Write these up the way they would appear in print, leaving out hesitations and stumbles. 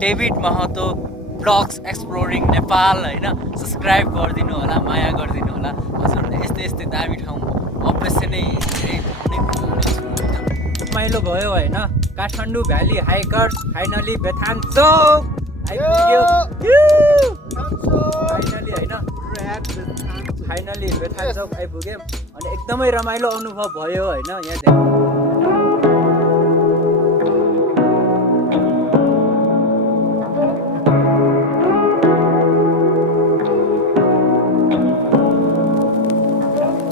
David Mahato vlogs exploring Nepal होइन subscribe गरिदिनु होला, माया गरिदिनु होला हजुरहरूले। यस्तै यस्तै दामी ठाउँ अवश्य नै धेरै ठाउँ नै घुमाउनेछु। रमाइलो भयो होइन, Kathmandu valley hikers finally Bethan चौक आइपुग्यो। फाइनली होइन, फाइनली बेथान चौक आइपुग्यौँ अनि एकदमै रमाइलो अनुभव भयो होइन। यहाँ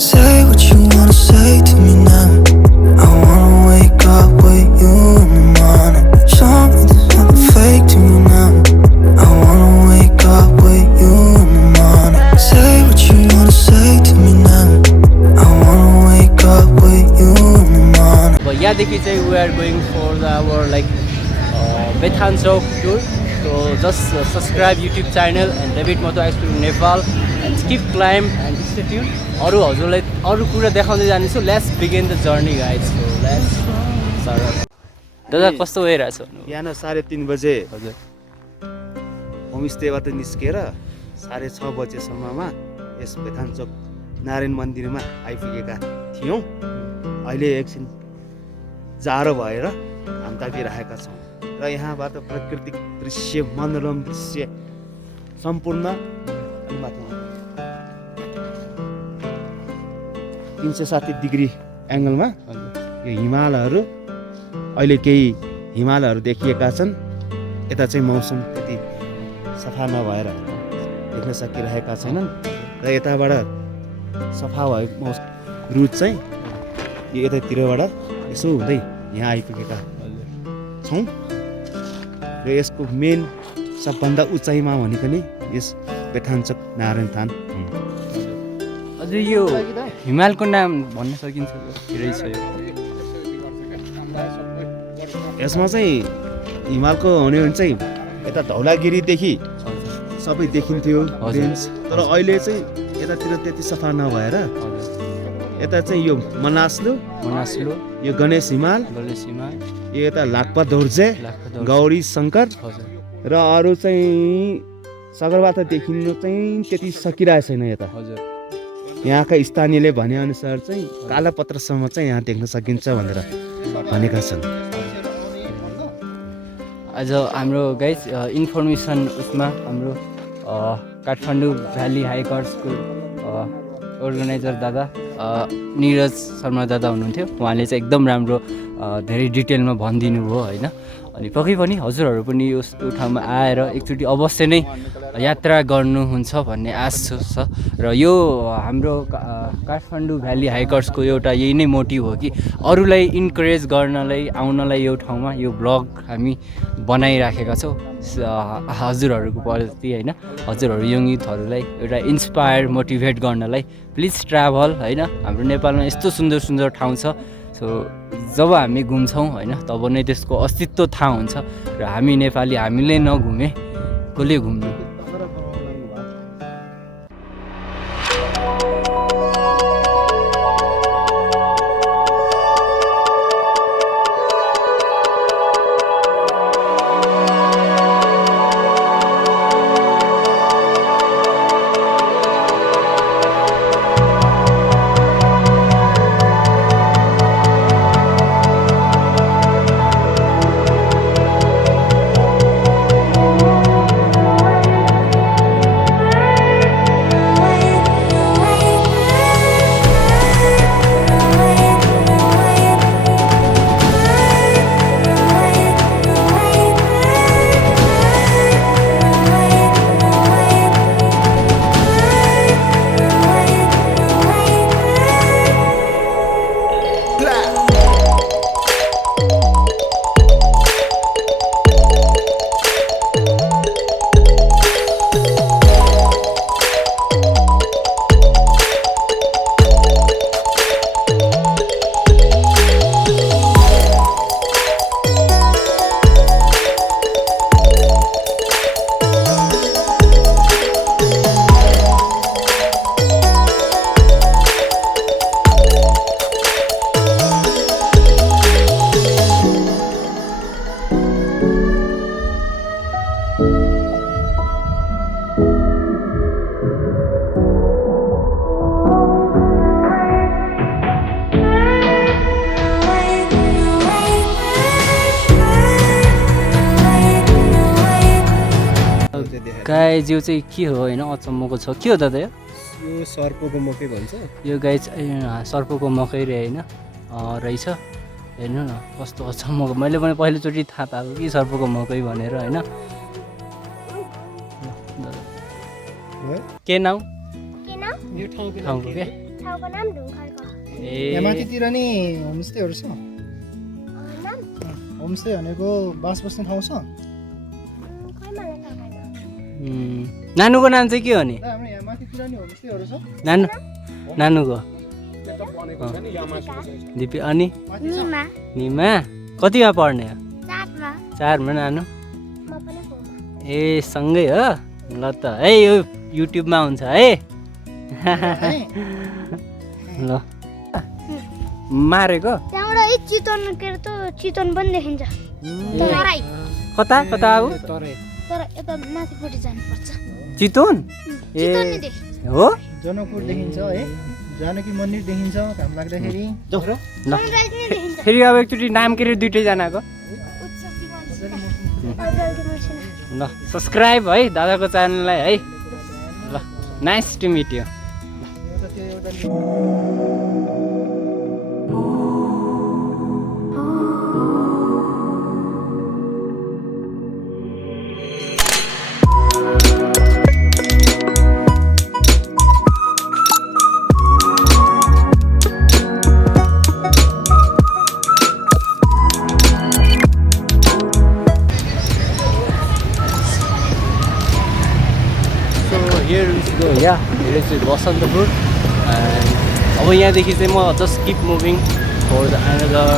Say what you wanna say to me now. I wanna wake up with you in the morning. Show me there's nothing fake to me now. I wanna wake up with you in the morning. Say what you wanna say to me now. I wanna wake up with you in the morning. अब यहाँदेखि चाहिँ we are going for the hour like Bethan Chowk tour. So just subscribe YouTube channel and David Mahato exploring Nepal and keep climb and stay tune. अरू हजुरलाई अरू कुरा देखाउँदै जानेछु। Let's begin the journey guys. So let's start. दादा कस्तो भइरहेछ? बिहान 3:30 बजे हजुर होमस्टेबाट निस्केर 6:30 बजेसम्ममा यस बेथान चोक नारायण मन्दिरमा आइपुगेका थियौँ। अहिले एकछिन जाडो भएर घाम तापिरहेका छौँ र यहाँबाट प्राकृतिक दृश्य, मनोरम दृश्य सम्पूर्ण 360 डिग्री एङ्गलमा यो हिमालहरू, अहिले केही हिमालहरू देखिएका छन्। यता चाहिँ मौसम त्यति सफा नभएर देख्न सकिरहेका छैनन् र यताबाट सफा भएको रुट चाहिँ यो यतातिरबाट यसो हुँदै यहाँ आइपुगेका छौँ र यसको मेन सबभन्दा उचाइमा भनेको नि यस बेथान चोक नारायण थान। हजुर यो हिमालको नाम भन्न सकिन्छ रहेछ यो? यसमा चाहिँ हिमालको हुने भने चाहिँ यता धौलागिरीदेखि सबै देखिन्थ्यो रेन्ज, तर अहिले चाहिँ यतातिर त्यति सफा नभएर यता चाहिँ यो मनास्लु, यो गणेश हिमाल, यो यता लाक्पा दोर्जे, गौरी शङ्कर र अरू चाहिँ सगरमाथा देखिनु चाहिँ त्यति सकिरहेको छैन यता। यहाँका स्थानीयले भनेअनुसार चाहिँ कालापत्रसम्म चाहिँ यहाँ देख्न सकिन्छ भनेर भनेका छन्। आज हाम्रो गाइज इन्फर्मेसन उसमा हाम्रो काठमाडौँ भ्याली हाइकर्सको अर्गनाइजर दादा निरज शर्मा दादा हुनुहुन्थ्यो। उहाँले चाहिँ एकदम राम्रो धेरै डिटेलमा भनिदिनु भयो होइन। अनि पक्कै पनि हजुरहरू पनि यो ठाउँमा आएर एकचोटि अवश्य नै यात्रा गर्नुहुन्छ भन्ने आश छ। र यो हाम्रो काठमाडौँ भ्याली हाइकर्सको एउटा यही नै मोटिभ हो कि अरूलाई इन्करेज गर्नलाई, आउनलाई यो ठाउँमा यो ब्लग हामी बनाइराखेका छौँ हजुरहरूको प्रति होइन। हजुरहरू यङ युथहरूलाई एउटा इन्सपायर मोटिभेट गर्नलाई प्लिज ट्राभल होइन। हाम्रो नेपालमा यस्तो सुन्दर सुन्दर ठाउँ छ। सो जब हामी घुम्छौँ होइन तब नै त्यसको अस्तित्व थाहा हुन्छ र हामी नेपाली हामीले नघुमे कसले घुम्नु। गाई जिउ चाहिँ के हो होइन अचम्मको छ के हो दादा यो यो सर्पको मकै भन्छ यो गाई चाहिँ सर्पको मकै रे होइन रहेछ हेर्नु न कस्तो अचम्मको मैले पनि पहिलोचोटि थाहा पाएको कि सर्पको मकै भनेर होइन के नाउँ यो ठाउँको के ठाउँको नाम ढुङ्खरको ए माथितिर नि होमस्टेहरू छ नाम होमस्टे भनेको बास बस्ने ठाउँ छ खै मलाई थाहा छैन नानुको नाम चाहिँ के हो नि हाम्रो यहाँ माथितिर नि होमस्टेहरू छ नानुको दिपी अनि निमा निमा कतिमा पढ्ने हो चाटमा 4मा नानु म पनि फोनमा ए सँगै हो ल त है यो युट्युबमा हुन्छ है ल मारेको त्यहाँबाट यी चितवन के अरे त चितवन पनि देखिन्छ तराई कता कता अब तर यता माथिपट्टि जानुपर्छ चितवन चितवन नि ए देखिन्छ हो जनकपुर देखिन्छ है जानकी मन्दिर देखिन्छ घाम लाग्दाखेरि ल सनराइज नि देखिन्छ फेरि अब एकचोटि नाम के अरे दुइटैजनाको ल सब्सक्राइब है दादाको च्यानललाई है ल nice to meet you here is go yeah here is Basantapur and अब यहाँदेखि चाहिँ म just keep moving for the another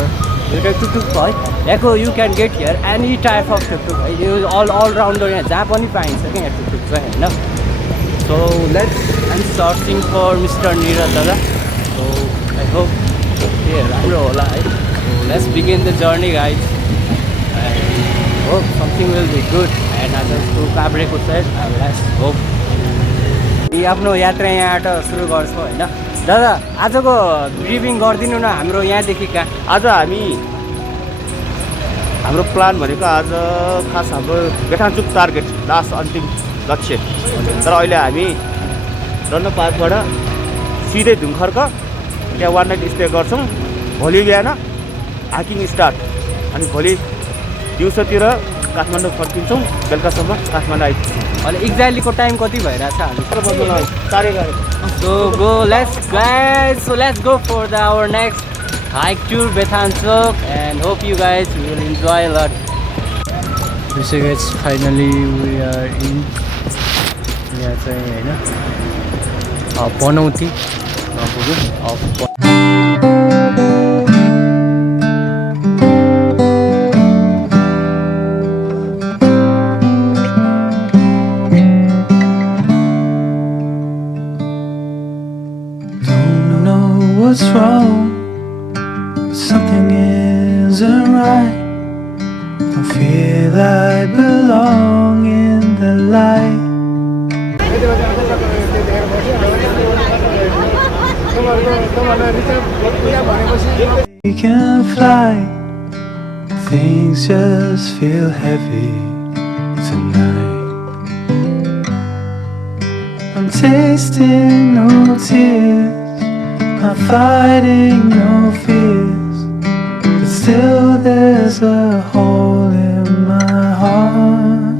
एउटा टुकटुक है यहाँको you can get here any type of tuktuk है यो all rounder यहाँ जहाँ पनि पाइन्छ क्या यहाँ टुकटुक चाहिँ होइन so let's I'm searching for Mr. Neeraj दादा so I hope here राम्रो होला है so let's begin the journey guys and hope something will be good and others to काभ्रेको साइड and let's hope आफ्नो यात्रा यहाँबाट सुरु गर्छौँ होइन दादा आजको ब्रिफिङ गरिदिनु न हाम्रो यहाँदेखि कहाँ आज हाम्रो प्लान भनेको आज खास हाम्रो बेठानचुक टार्गेट लास्ट अन्तिम लक्ष्य तर अहिले हामी रन्न पार्कबाट सिधै ढुङ्खरको त्यहाँ 1 नाइट स्टे गर्छौँ भोलि बिहान हाइकिङ स्टार्ट अनि भोलि दिउँसोतिर काठमाडौँ फर्किन्छौँ बेलुकासम्म काठमाडौँ आइपुग्छौँ अहिले एक्ज्याक्टलीको टाइम कति भइरहेछ हामी साढे 11 so let's go for our next hike tour Bethanchok and hope you guys will enjoy a lot so guys finally we are in यहाँ चाहिँ होइन पनौती What's wrong? Something isn't right. I feel I belong in the light. We can fly. Things just feel heavy tonight. I'm tasting no tears. I'm fighting no fears, but still there's a hole in my heart.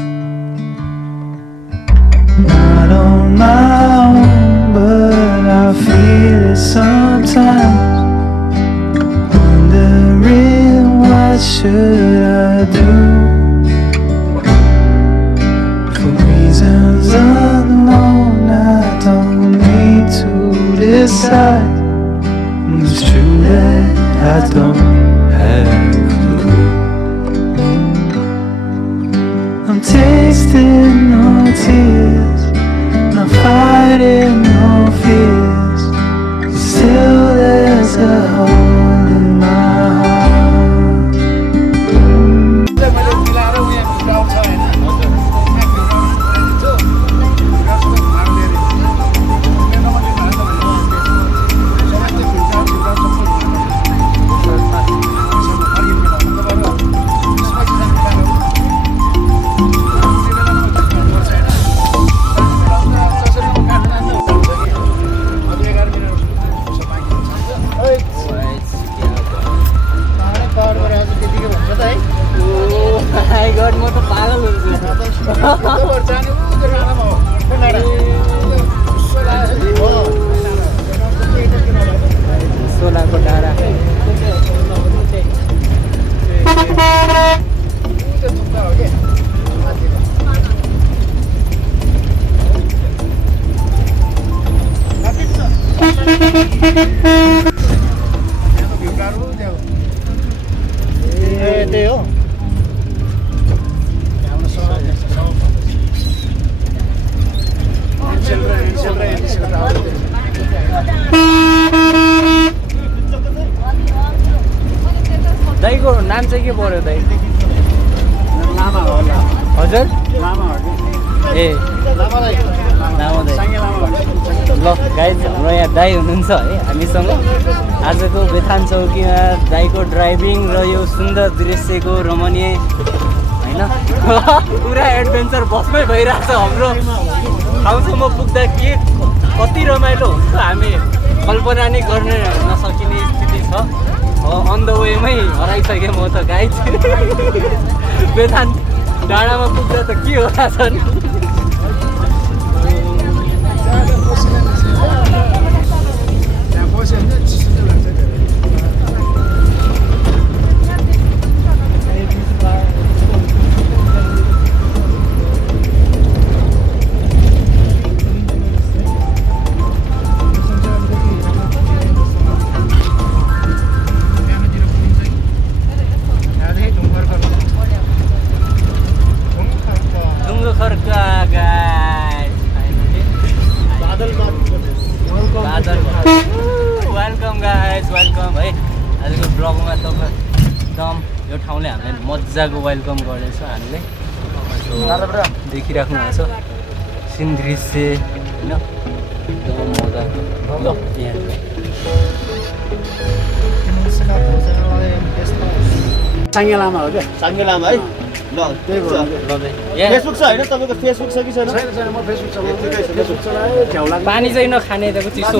Not on my own, but I feel it sometimes. Wondering what should I do? For reasons unknown, I don't need to decide. It's true that I don't have a clue. I'm tasting no tears, not fighting no fears, but still there's a hole in my heart. सोलाको डाँडा त्यही हो दाइको नाम चाहिँ के पर्यो दाइ लामा होला हजुर लामा हो ए लामा दाइ ल गाइज हाम्रो यहाँ दाइ हुनुहुन्छ है हामीसँग आजको बेथान चौकीमा दाइको ड्राइभिङ र यो सुन्दर दृश्यको रमणीय होइन पुरा एडभेन्चर बसमै भइरहेछ हाम्रो ठाउँसम्म पुग्दा के कति रमाइलो हुन्छ हामी कल्पना नै गर्न नसकिने स्थिति छ अन द वेमै हराइसकेँ म त गाइज बेथान डाँडामा पुग्दा त के होला छन् वेलकम गाइज वेलकम है आजको ब्लगमा तपाईँ एकदम यो ठाउँले हामीलाई मजाको वेलकम गरेछ हामीले देखिराख्नु भएको छ सिन दृश्य होइन एकदम मजा ल यहाँ साङ्गे लामा हो क्या साङ्गे लामा है ल त्यही भएर फेसबुक छ होइन तपाईँको फेसबुक छ कि छैन छैन म फेसबुक चलाएँ झ्याउ लाग्छ पानी चाहिँ नखाने त्यहाँको चिसो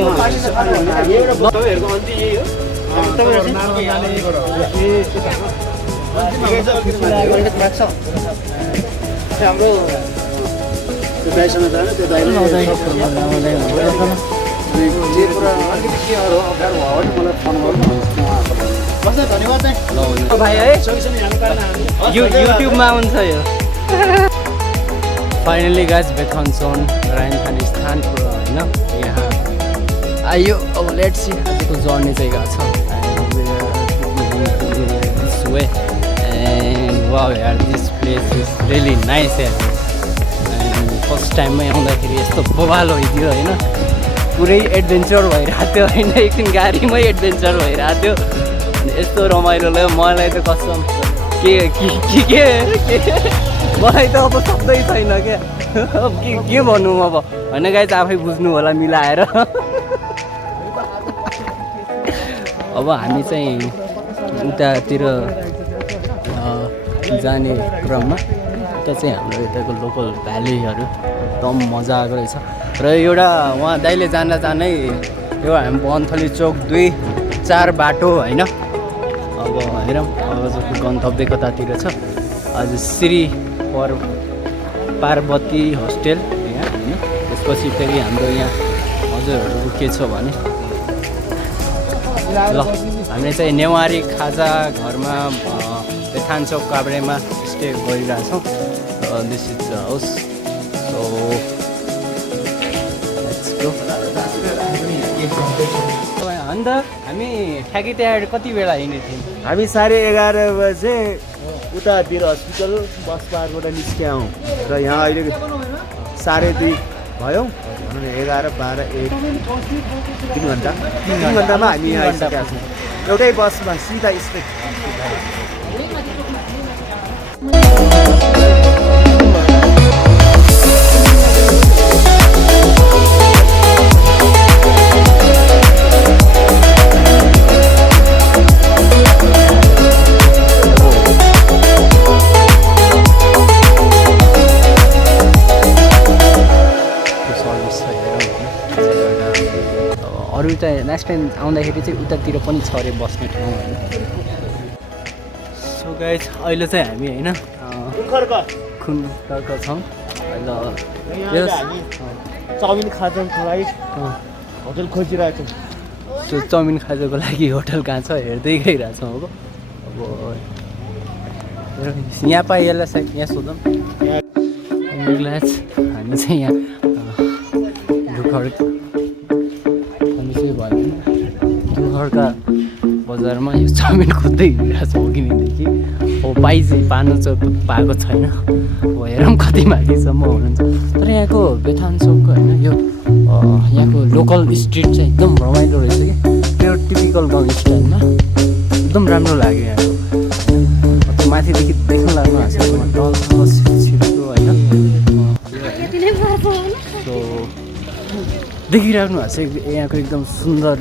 तपाईँहरूको अन्ति यही हो हाम्रो त्यो दाइसँग जाने त्यो दाइले जे कुरा अलिकति के अरू अप्ठ्यारो भयो भने मलाई फोन गर्नु बस्दा धन्यवाद चाहिँ भाइ है युट्युबमा आउँछ यो फाइनली गाइज बेथानसन रायनखाने स्थान होइन यहाँ आयो अब लेट्स सी आजको जर्नी चाहिँ गएको छ दिस वे एन्ड वाउ यार this place is really nice यार एन्ड फर्स्ट टाइममै आउँदाखेरि यस्तो बवाल भइदियो होइन पुरै एडभेन्चर भइरहेको थियो होइन एकछिन गाडीमै एडभेन्चर भइरहेको थियो यस्तो रमाइलो लाग्यो मलाई त कसम के मलाई त अब सक्दै छैन क्या अब के भन्नु अब होइन गाइज आफै बुझ्नु होला मिलाएर अब हामी चाहिँ उतातिर जाने क्रममा उता चाहिँ हाम्रो यताको लोकल भ्यालीहरू एकदम मजा आएको रहेछ र एउटा उहाँ दाइले जाँदा जाँदै यो हामी वनथली चोक 2-4 बाटो होइन अब हेरौँ अब गन्तव्य कतातिर छ आज श्री पार्वती होस्टेल यहाँ होइन त्यसपछि फेरि हाम्रो यहाँ हजुरहरू के छ भने ल हामीले चाहिँ नेवारी खाजा घरमा बेथान चौक काभ्रेमा स्टे गरिरहेछौँ this is the house so let's go अन्त हामी ठ्याक्कै त्यहाँ कति बेला हिँडेको थियौँ हामी 11:30 बजे उतातिर हस्पिटल बस पार्कबाट निस्क्यौँ र यहाँ अहिले 2:30 भयो भने 11, 12, 1 3 घन्टामा हामी यहाँ आइसकेका छौँ एउटै बसमा सिधा स्ट्रेट अरू त नेक्स्ट टाइम आउँदाखेरि चाहिँ उतातिर पनि छ अरे बस्ने ठाउँ होइन सो गाइज अहिले चाहिँ हामी होइन काठमाडौँ तर्क छौँ ल यहाँ हामी चाउमिन खाजाको लागि होटल खोजिरहेको छौँ। त्यो चाउमिन खाजाको लागि होटल कहाँ छ हेर्दै गइरहेको छौँ अब यहाँ पाइएला सायद यहाँ सोधौँ ग्लास हामी चाहिँ यहाँ हामी चाहिँ भएन दुखडका बजारमा यो चाउमिन खोज्दै हिँडिरहेको छ अघिदेखि अब पार्नु चाहिँ पाएको छैन अब हेरौँ कति माथिसम्म हुनुहुन्छ तर यहाँको बेथान चौक होइन यो यहाँको लोकल स्ट्रिट चाहिँ एकदम रमाइलो रहेछ कि त्यो टिपिकल गाउँ स्टाइलमा एकदम राम्रो लाग्यो यहाँको त्यो माथिदेखि देख्न लाग्नु भएको छ छिटो होइन सो देखिराख्नु भएको छ यहाँको एकदम सुन्दर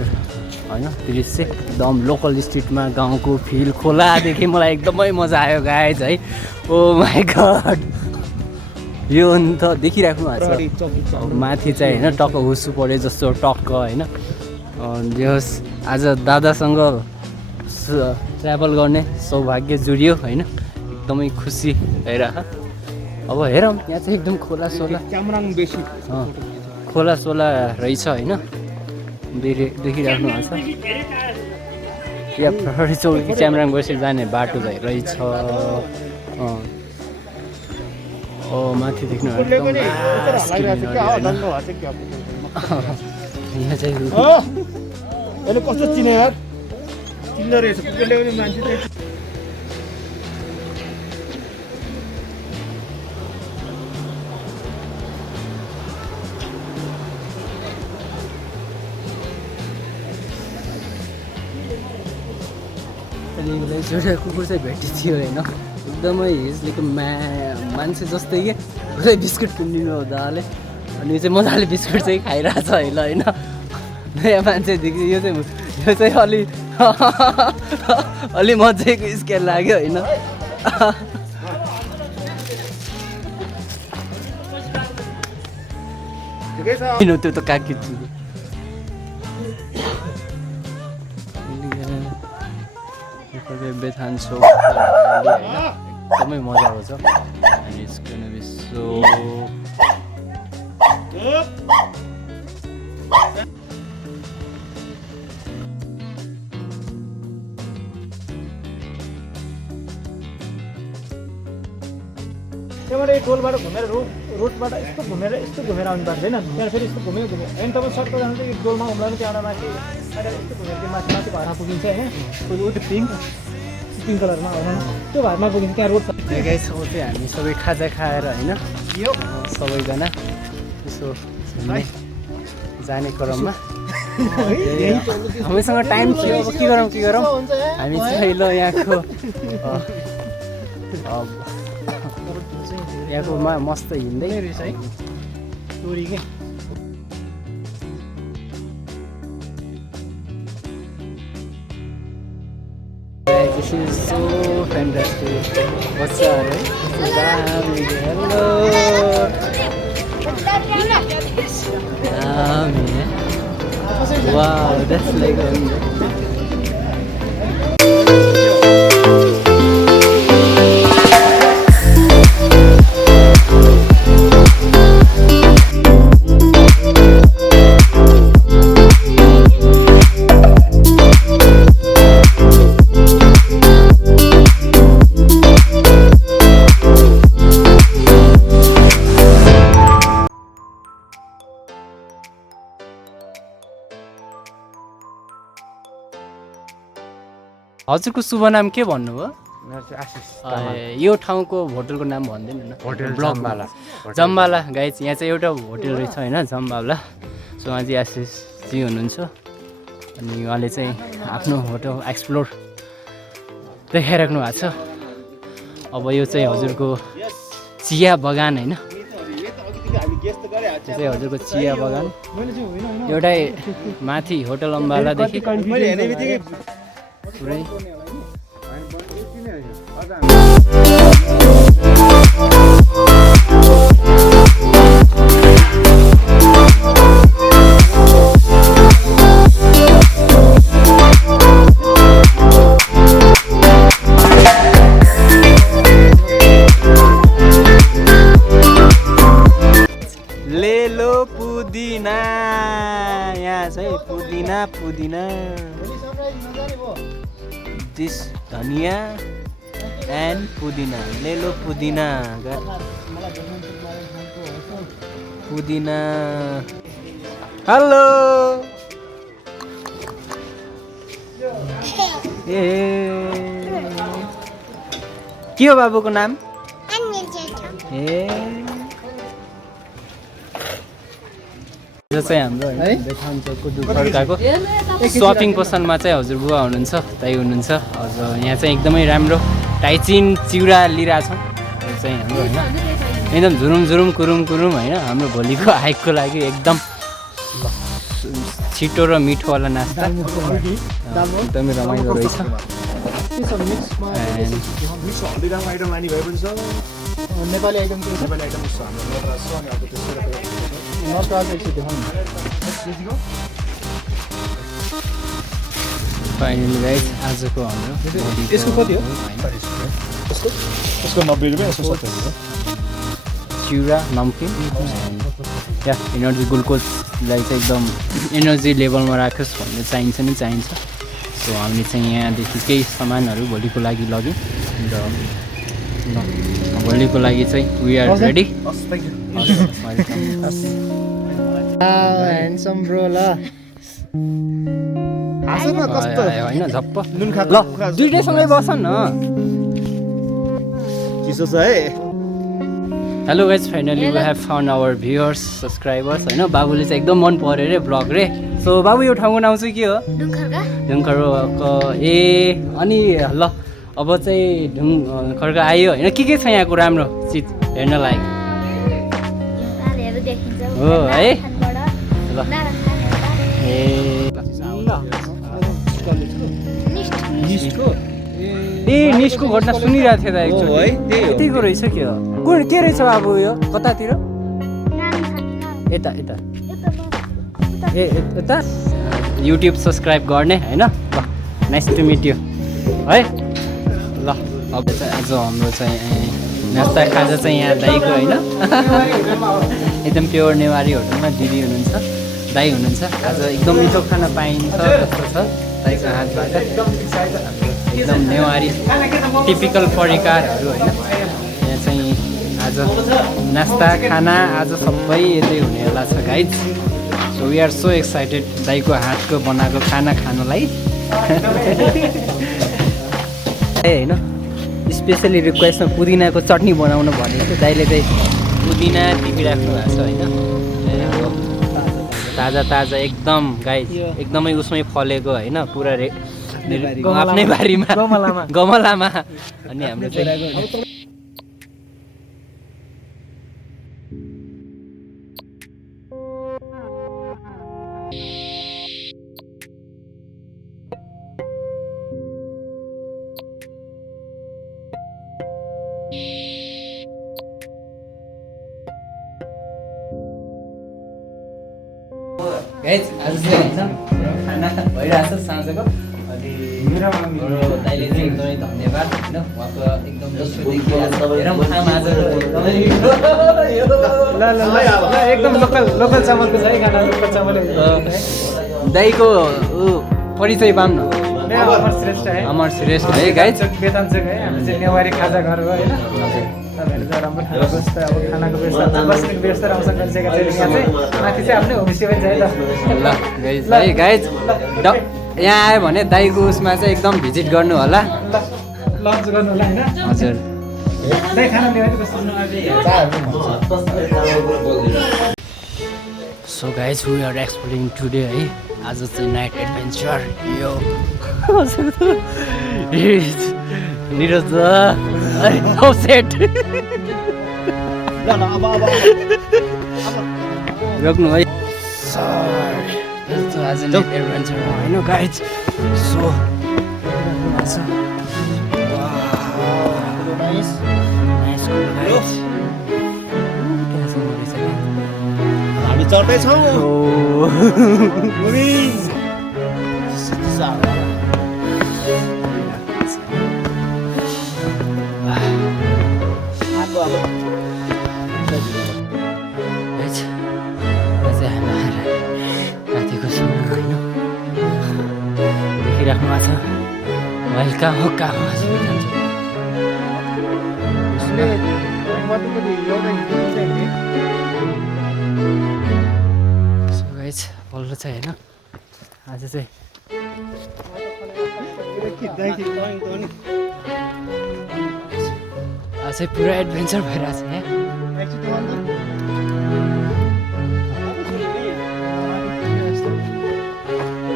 होइन दृश्य एकदम लोकल स्ट्रिटमा गाउँको फिल खोलादेखि मलाई एकदमै मजा आयो गाइज है ओ माई गड यो अन्त देखिराख्नु भएको छ माथि चाहिँ होइन टक्क हुसु पऱ्यो जस्तो टक्क होइन जस आज दादासँग ट्राभल गर्ने सौभाग्य जुडियो होइन एकदमै खुसी भइरह अब हेरौँ यहाँ चाहिँ एकदम खोला सोला रहेछ होइन देखिराख्नु भएको छ यहाँ प्रहरी चौकी च्याम्राङ बसेर जाने बाटो चाहिँ रहेछ माथि देख्नु यहाँ चाहिँ कस्तो चिने यार चिन्दो रहेछ कुकुरले पनि मान्छे एउटा कुकुर चाहिँ भेटिथ्यो होइन एकदमै हिजलेको मान्छे जस्तै के पुरै बिस्कुट किनिदिनु हो दाले अनि यो चाहिँ मजाले बिस्कुट चाहिँ खाइरहेछ होइन नयाँ मान्छे देखि यो चाहिँ अलि मजाको स्केल लाग्यो होइन त्यो त काकी बेथान चौक एकदमै मजा आउँछ अनि यसको सो त्यहाँबाट एक टोलबाट घुमेर रोडबाट यस्तो घुमेर आउनु पर्छ होइन त्यहाँ फेरि यस्तो घुम्यो अनि तपाईँ सर्टको जानु चाहिँ टोलमा उम्लाउनु त्यहाँबाट माथि यस्तो घुमेर त्यो माथि घरमा पुगिन्छ होइन त्यो पिङ्क कलरमा होइन त्यो घरमा पुगिन्छ त्यहाँ रोड छ गाइस अब चाहिँ हामी सबै खाजा खाएर होइन सबैजना यसो जाने क्रममा हामीसँग टाइम थियो अब के गरौँ हामी चाहिँ ल यहाँको मस्त हिँड्दै रहेछ है टोरी के This is so fantastic. What's up, right? Hello. Man. Wow, that's like हजुरको शुभ नाम के भन्नुभयो? यो ठाउँको होटलको नाम भनिदिनु न। होटल जम्बाला। जम्बाला गाइज यहाँ चाहिँ एउटा होटल रहेछ होइन जम्बाला। सो उहाँ चाहिँ आशिषजी हुनुहुन्छ अनि उहाँले चाहिँ आफ्नो होटल एक्सप्लोर देखाइराख्नु भएको छ। अब यो चाहिँ हजुरको चिया बगान होइन, यो चाहिँ हजुरको चिया बगान एउटै माथि होटल अम्बालादेखि पुरै पुदिना यहाँ चाहिँ पुदिना पुदिना दिस धनिया एन्ड पुदिना लेलो पुदिना पुदिना हेलो ए के हो बाबुको नाम ए यो चाहिँ हाम्रो है बेथान्चोकको दुखर्काको सपिङ पसलमा चाहिँ हजुरबुवा हुनुहुन्छ दाइ हुनुहुन्छ हजुर यहाँ चाहिँ एकदमै राम्रो टाइचिन चिउरा लिइरहेछौँ यो चाहिँ हाम्रो होइन एकदम झुरुम झुरुम कुरुम कुरुम होइन हाम्रो भोलिको हाइकको लागि एकदम छिटो र मिठोवाला नास्ता एकदमै रमाइलो रहेछ हल्दीराम आइटम लाने भए पनि छ नेपाली आइटम के छ नेपाली आइटम छ हाम्रो नटराज छ अनि अब त्यसरी नटराज एकछिन देखाउनु फाइनली गाइस आजको हाम्रो यसको कति हो? यसको 90 रुपियाँ यसको 70 रुपियाँ चिउरा नम्किन या इनर्जी ग्लुकोजलाई चाहिँ एकदम एनर्जी लेभलमा राखोस् भन्ने चाहिन्छ नि चाहिन्छ सो हामीले चाहिँ यहाँदेखि केही सामानहरू भोलिको लागि लग्यौँ र भोलिको लागि चाहिँ we are ready handsome bro ल होइन झप्प नुन ल दुइटैसँगै बस न चिसो छ है hello guys finally we have found our viewers subscribers होइन बाबुले चाहिँ एकदम मन पऱ्यो अरे ब्लग रे सो बाबु यो ठाउँको नाउँ चाहिँ के हो ढुङ्खरको ए अनि ल अब चाहिँ ढुङ्खरको आयो होइन के छ यहाँको राम्रो चिज हेर्न लायक हो है ल ए ए निस्को घटना सुनिरहेको थिएँ त एकचोटि है त्यही हो यतिको रहेछ के हो कुन के रहेछ बाबु यो कतातिर यता यता ए यता युट्युब सब्सक्राइब गर्ने होइन ल नाइस टु मिट यु है ल अब चाहिँ आज हाम्रो चाहिँ नास्ता खाजा चाहिँ यहाँ दाइको होइन एकदम प्योर नेवारी होटलमा दिदी हुनुहुन्छ दाइ हुनुहुन्छ आज एकदम मिठो खाना पाइन्छ जस्तो छ दाइको हातबाट एकदम नेवारी टिपिकल परिकारहरू होइन यहाँ चाहिँ आज नास्ता खाना आज सबै यतै हुनेवाला छ guys so we are so excited दाइको हातको बनाएको खाना खानलाई होइन स्पेसली रिक्वेस्टमा पुदिनाको चटनी बनाउनु भनेको थियो दाइले चाहिँ पुदिना टिपिराख्नु भएको छ होइन ताजा ताजा एकदम गाइज एकदमै उसमै फलेको होइन पुरा आफ्नै बारीमा गमलामा अनि हाम्रो चाहिँ गाइज आज चाहिँ होइन खाना भइरहेछ साँझको अनि मेरो दाइले चाहिँ एकदमै धन्यवाद होइन उहाँको एकदम दोस्रोदेखि हेरौँ खाना आज एकदम लोकल चामलको छ है खाना लोकल चामल दाइको परिचय पाऊँ न अमर श्रेष्ठ है अमर श्रेष्ठ है गाइज बेतान्चोक है हाम्रो चाहिँ नेवारी खाजा घर हो होइन तपाईँहरू चाहिँ राम्रो खाना व्यवस्था अब खानाको व्यवस्था बस्नेको व्यवस्था राम्रोसँग गरिसकेका छैन यहाँ चाहिँ माथि चाहिँ आफ्नै होमस्टे पनि छ है ल गाइज है गाइज यहाँ आयो भने दाइको उसमा चाहिँ एकदम भिजिट गर्नु होला लन्च गर्नु होला होइन हजुर दाइ खाना ल्याएर कस्तो so guys we are exploring today है आज चाहिँ नाइट एडभेन्चर यो निरज सेट रोक्नु है आज नाइट एडभेन्चर होइन गाइज सो हामी चढ्दैछौँ अहिले कहाँ हो हाँसेर जान्छ सो गाइस बल्ल चाहिँ होइन आज चाहिँ आज चाहिँ पुरा एडभेन्चर भइरहेछ यहाँ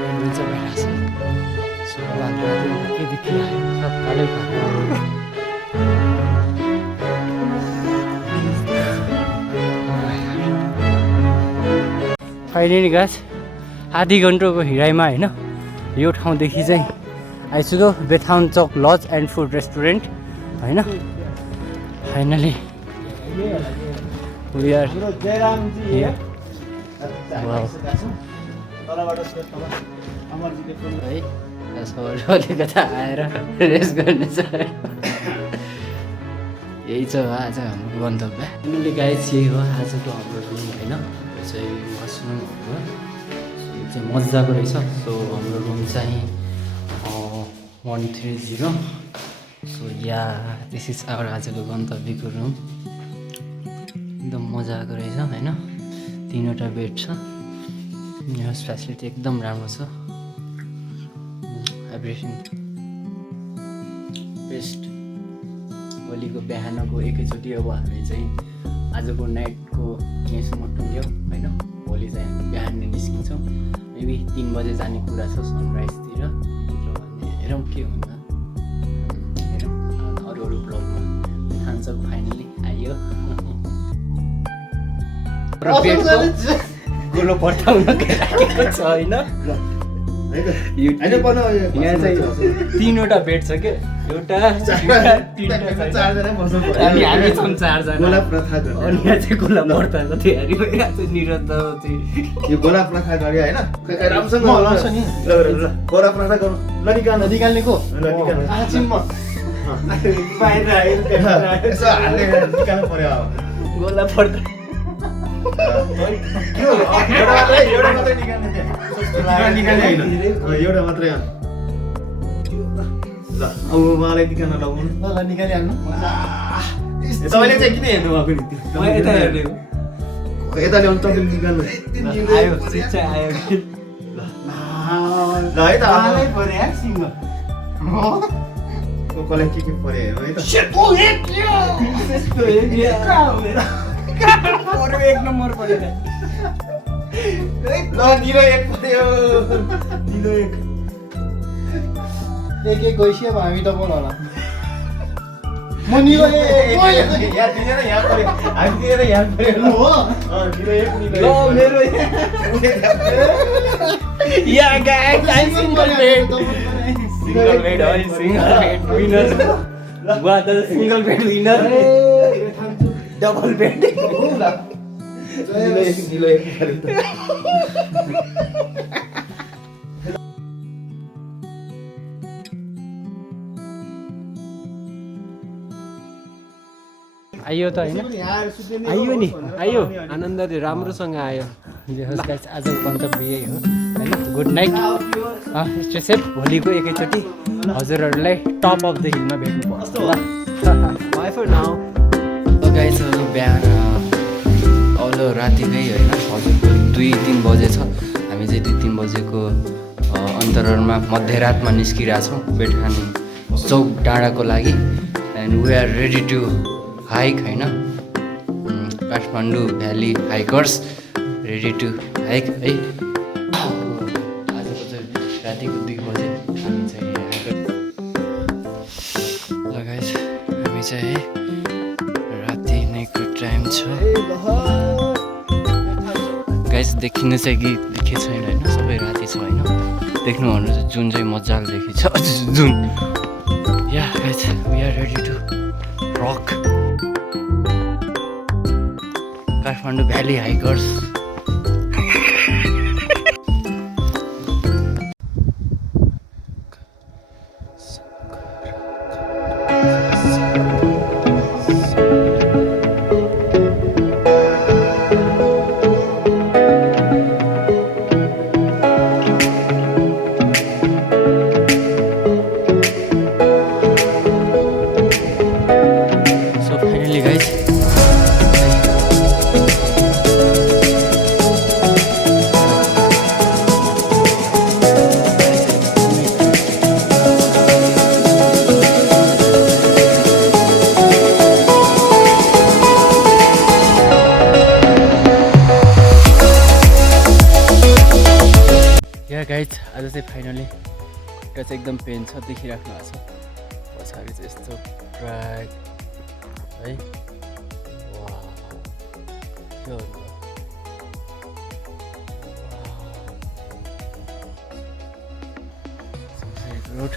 एडभेन्चर भइरहेछ सो के देखिरहेको सब कालै फाइनली गाइस आधी घन्टाको हिँडाइमा होइन यो ठाउँदेखि चाहिँ आइसक्यो बेथाउन चौक लज एन्ड फुड रेस्टुरेन्ट होइन फाइनली वी आर हियर है सबैले अलिकता आएर रेस्ट गर्नेछ यही छ आज हाम्रो गन्तव्य फाइनली गाइस यही हो आजको हाम्रो रुम होइन यो चाहिँ वासरुम हो यो चाहिँ मजाको रहेछ सो हाम्रो रुम चाहिँ 130 so yeah this is our आजको गन्तव्यको रुम एकदम मजाको रहेछ होइन 3वटा बेड छ यहाँ फेसिलिटी एकदम राम्रो छ एभ्रिथिङ बेस्ट भोलिको बिहानको एकैचोटि अब हामी चाहिँ आजको नाइटको मेसमा टुङ्ग्यौँ होइन भोलि चाहिँ हामी बिहान निस्किन्छौँ मेबी 3 बजे जाने कुरा छ सनराइजतिर हेरौँ के हुन्छ हेरौँ अरू ब्लगमा खान्छ फाइनली आयो गोलो पर्ताउन राखेको छ होइन यहाँ चाहिँ 3वटा बेड छ क्या एउटा हामी छौँ 4 जना अनि यहाँ चाहिँ गोला पर्ताको तयारी भइरहेको छ निरन्तर चाहिँ यो गोला प्रथा गरे होइन राम्रोसँग गोला प्रथा गर्नु ल निकाल्ने को यसो हाल्ने निकाल्नु पर्यो अब गोला पर्ता एउटा मात्रै निकाल्ने होइन एउटा मात्रै ल अब मलाई निकाल्न लगाउनु ल निकालिहाल्नु तपाईँले चाहिँ किन हेर्नु भएको नि यता हेर्नेको यता ल्याउनु तपाईँ निकाल्नु आयो शिक्षा आयो ल है त कसलाई के पर्यो हेर्नु है त एक नम्बर पऱ्यो ल निलो 1 पर्यो निलो 1 एक गइसक्यो अब हामी त बोल होला म निलो यहाँ दिनेर यहाँ पर्यो हामी दिनेर यहाँ पर्यो हो निलो 1 ल मेरो yeah guys I single bed है single bed winner what the single bed winner double bed निलो 1 आयो त होइन आयो नि आयो आनन्दले राम्रोसँग आयो गाइस आजको गन्तव्य यही हो होइन गुड नाइट स्टे सेफ भोलिको एकैचोटि हजुरहरूलाई टप अफ द हिलमा भेट्नुपर्छ ल बाइ फर नाउ गाइस बिहान अल्लो रातिकै होइन हजुरको 2-3 बजे छ हामी चाहिँ 2-3 बजेको अन्तरालमा मध्यरातमा निस्किरहेछौँ बेटखानी चौक डाँडाको लागि and we are ready to hike होइन Kathmandu valley hikers ready to hike है आजको चाहिँ रातिको 2 बजे हामी चाहिँ हाइकर ल गाइस हामी चाहिँ राति नैको टाइम छ गाइस देखिनु चाहिँ कि देखेको छैन होइन सबै राति छ होइन देख्नु भन्नु चाहिँ जुन चाहिँ मजाले देखिन्छ जुन yeah guys we are ready to rock Kathmandu valley hikers yeah guys आज चाहिँ फाइनली खुट्टा चाहिँ एकदम पेन छ देखिराख्नु भएको छ पछाडि चाहिँ यस्तो ड्राई है के हो रोड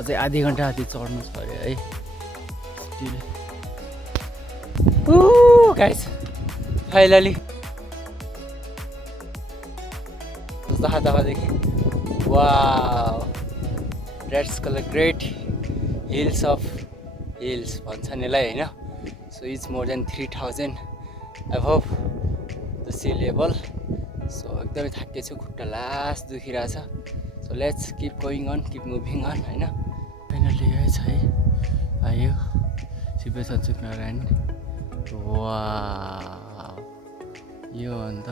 अझै आधी घन्टा जति चढ्नु पऱ्यो है स्टिल गाइज फाइनली दाखादेखि wow that's call great hills of hills भन्छ नि यसलाई होइन so it's more than 3000 above the sea level so एकदमै थाकेछु खुट्टा लास्ट दुखिरहेछ so let's keep going on keep moving on होइन फाइनली गाइज है आयो शिव सञ्चुक नारायण वाउ यो अन्त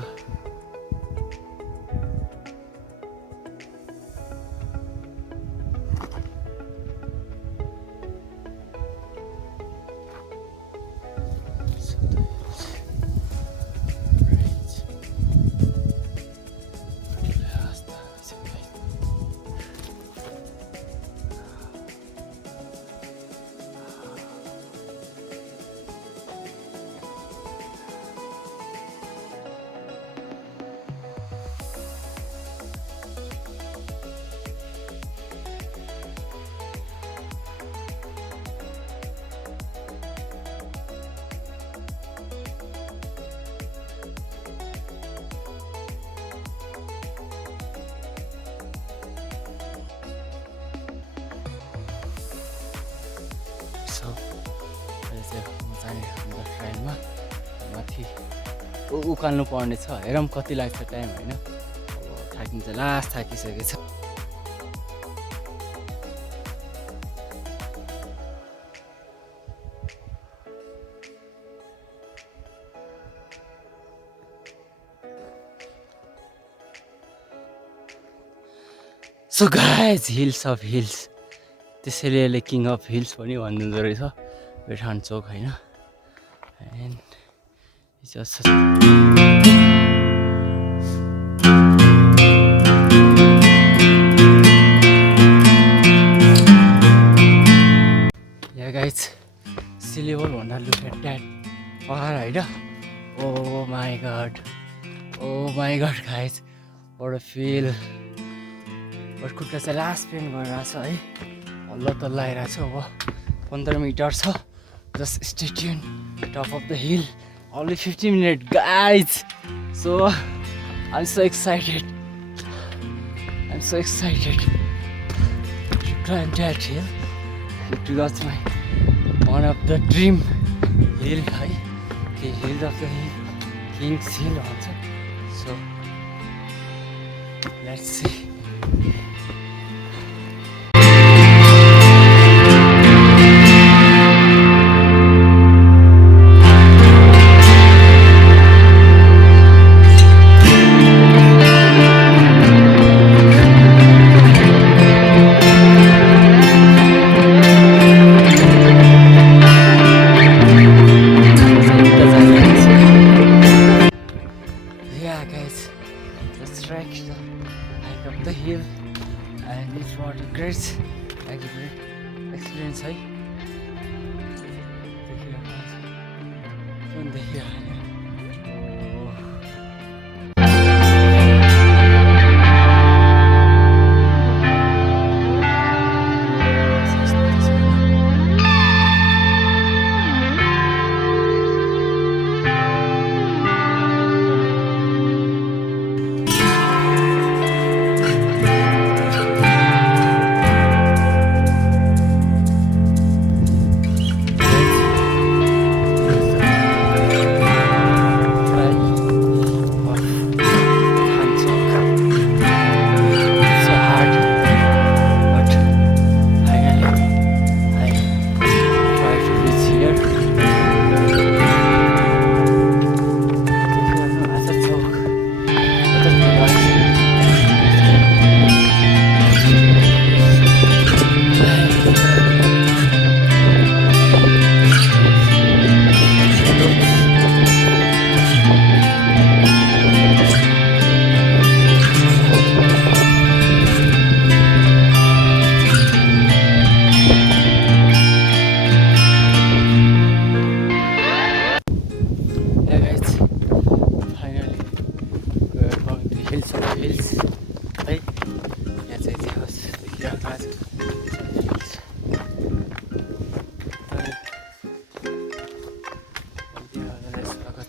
ट्रेनमा माथि उकाल्नु पर्ने छ हेरौँ कति लाग्छ टाइम होइन अब थाकिन्छ लास्ट थाकिसकेछ so guys hills of hills त्यसैले यसले किङ अफ हिल्स पनि भनिदिँदो रहेछ बेठान चोक होइन and yeah guys sea level भन्दा लुक एट द्याट पहाड होइन oh my god guys what a feel खुट्टा चाहिँ लास्ट पेन गरिरहेछ है हल्ला तल्ला आइरहेको छ अब 15 मिटर छ just stay tune top of the hill only 50 minutes guys so I'm so excited to climb that hill it was my one of the dream hill है the hill of the hill King's Hill भन्छ so let's see the hill and it's what a great experience है from the hill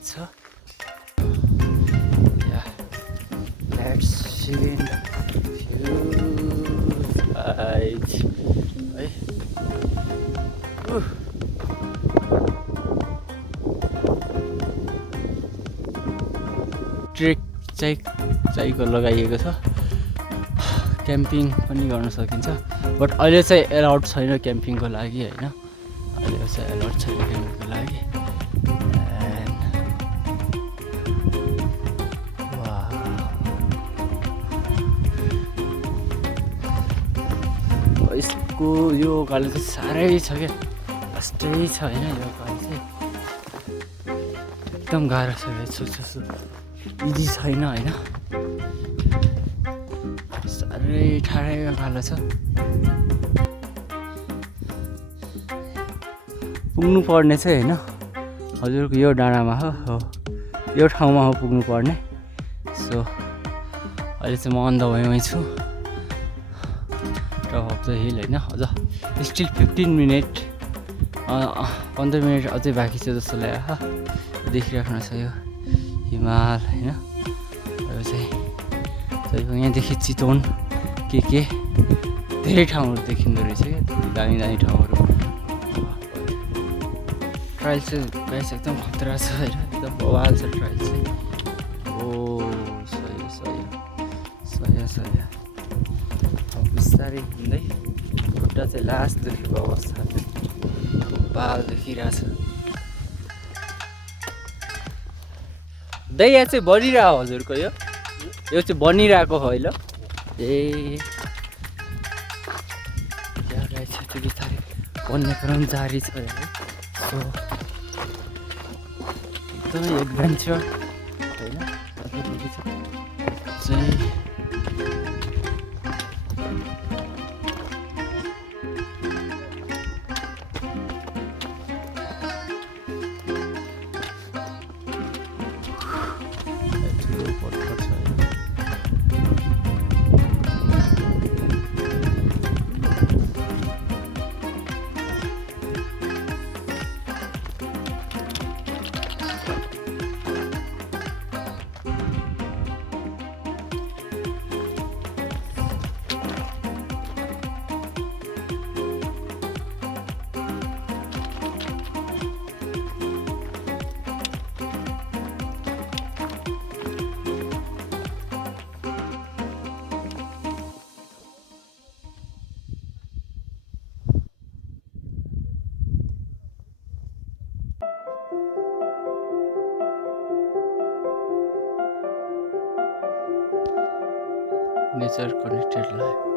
छ या let's see in guys है trek चाहिँको लगाइएको छ camping पनि गर्न सकिन्छ बट अहिले चाहिँ एलाउड छैन क्याम्पिङको लागि होइन अहिले चाहिँ एलाउड छैन क्याम्पिङको लागि यसको यो उकालो चाहिँ साह्रै छ क्या कस्तै छ होइन यो उकालो चाहिँ एकदम गाह्रो छ इजी छैन होइन साह्रै ठाडै उकालो छ पुग्नु पर्ने चाहिँ होइन हजुरको यो डाँडामा हो यो ठाउँमा हो पुग्नु पर्ने सो अहिले चाहिँ म अन द वेमै छु टप अफ द हिल होइन अझ स्टिल 15 मिनट 15 मिनट अझै बाँकी छ जस्तो लाग्यो देखिराख्नु छ यो हिमाल होइन यो चाहिँ तपाईँको यहाँदेखि चितवन के धेरै ठाउँहरू देखिँदो रहेछ क्या दामी दामी ठाउँहरू ट्रायल चाहिँ गाइस एकदम खतरा छ होइन एकदम बवाल छ ट्रायल चाहिँ ओ सही अब बिस्तारै हिँड्दै खुट्टा चाहिँ लास्ट देखेको अवस्था बाल देखिरहेछ दही यहाँ चाहिँ बनिरहेको हजुरको यो चाहिँ बनिरहेको हो होइन ए रहेछ त्यो बिस्तारै बन्ने क्रम जारी छ है सो एकदमै एडभेन्चर होइन चाहिँ nature connected life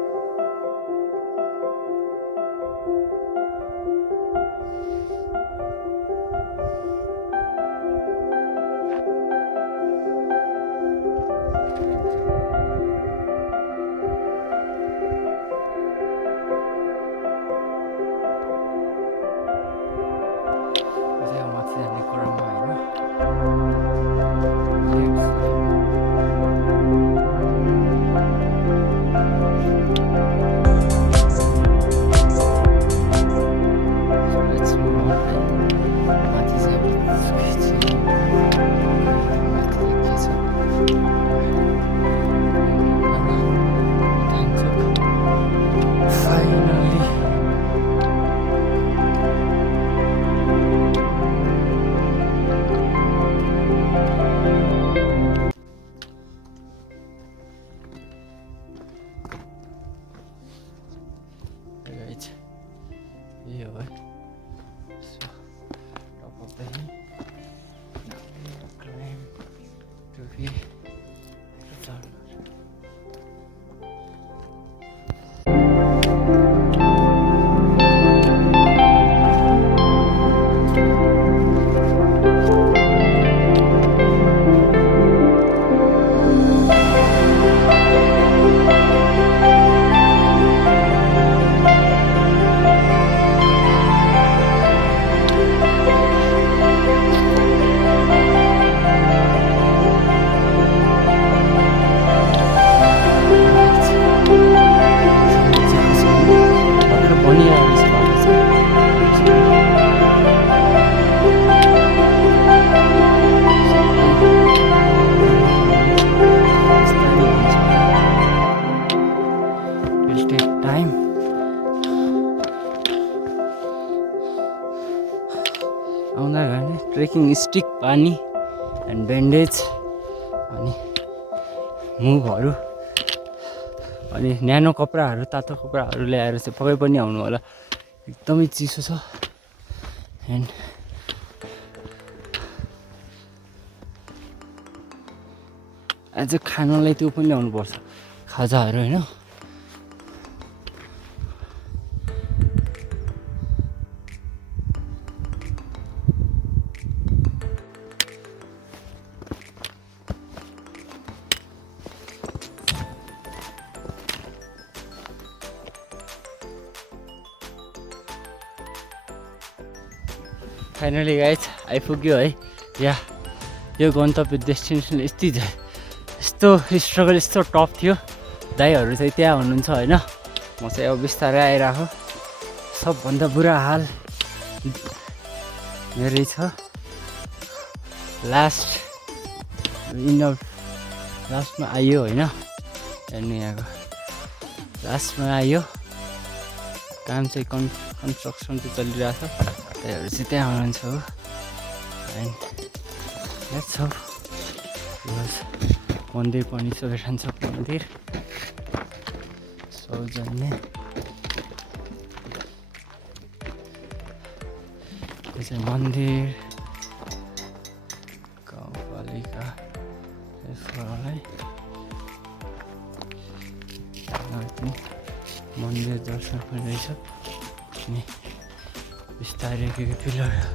walking stick पानी एन्ड ब्यान्डेज अनि मुभहरू अनि न्यानो कपडाहरू तातो कपडाहरू ल्याएर चाहिँ पक्कै पनि आउनु होला एकदमै चिसो छ एन्ड आज खानालाई त्यो पनि ल्याउनुपर्छ खाजाहरू होइन फाइनली गाइज आइपुग्यो है या यो गन्तव्य डेस्टिनेसन यस्तो स्ट्रगल यस्तो टफ थियो दाइहरू चाहिँ त्यहाँ हुनुहुन्छ होइन म चाहिँ अब बिस्तारै आइरहेको सबभन्दा बुरा हाल मेरै छ लास्टमा आयो होइन हेर्नु यहाँको लास्टमा आयो काम चाहिँ कन्स्ट्रक्सन चाहिँ चलिरहेछ दाइहरू चाहिँ त्यहाँ हुनुहुन्छ हो एन्ड द्याट्स हाउ मन्दिर पनि सोभेठान्छक मन्दिर सौजन्य यो चाहिँ मन्दिर गाउँपालिका यसलाई मन्दिर दर्शन पनि रहेछ अनि बिस्तारै के पिलरहरू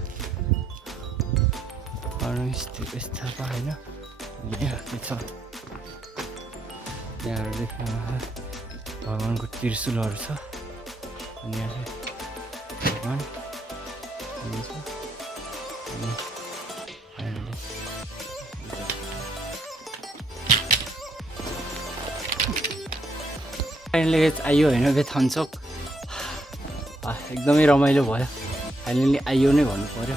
स्थापना होइन यहाँ के छ यहाँहरू देख्नु भगवान्को त्रिशूलहरू छ अनि यहाँ भगवान् हुनुहुन्छ अनि फाइनली आयो होइन बेथान्छक एकदमै रमाइलो भयो फाइनली आयो नै भन्नु पर्यो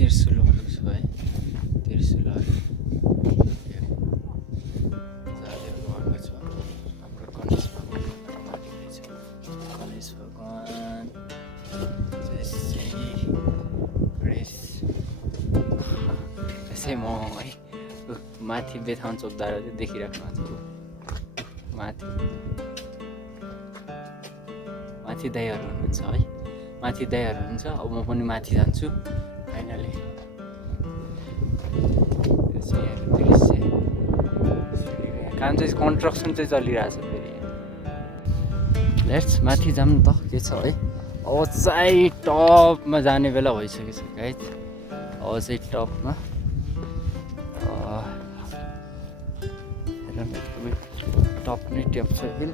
त्रिशूलहरू छ है त्रिशूलहरू भगवान्को छ हाम्रो गणेश भगवान त्यसै म है माथि बेथान्छोकद्वारा चाहिँ देखिराख्नु भएको माथि दाइहरू हुनुहुन्छ है माथि दाइहरू हुनुहुन्छ अब म पनि माथि जान्छु फाइनली काम चाहिँ कन्स्ट्रक्सन चाहिँ चलिरहेछ फेरि लेट्स माथि जाऊँ त के छ है अब चाहिँ टपमा जाने बेला भइसकेको छ गाइज अब चाहिँ टपमा टप नै ट्याप छ हिल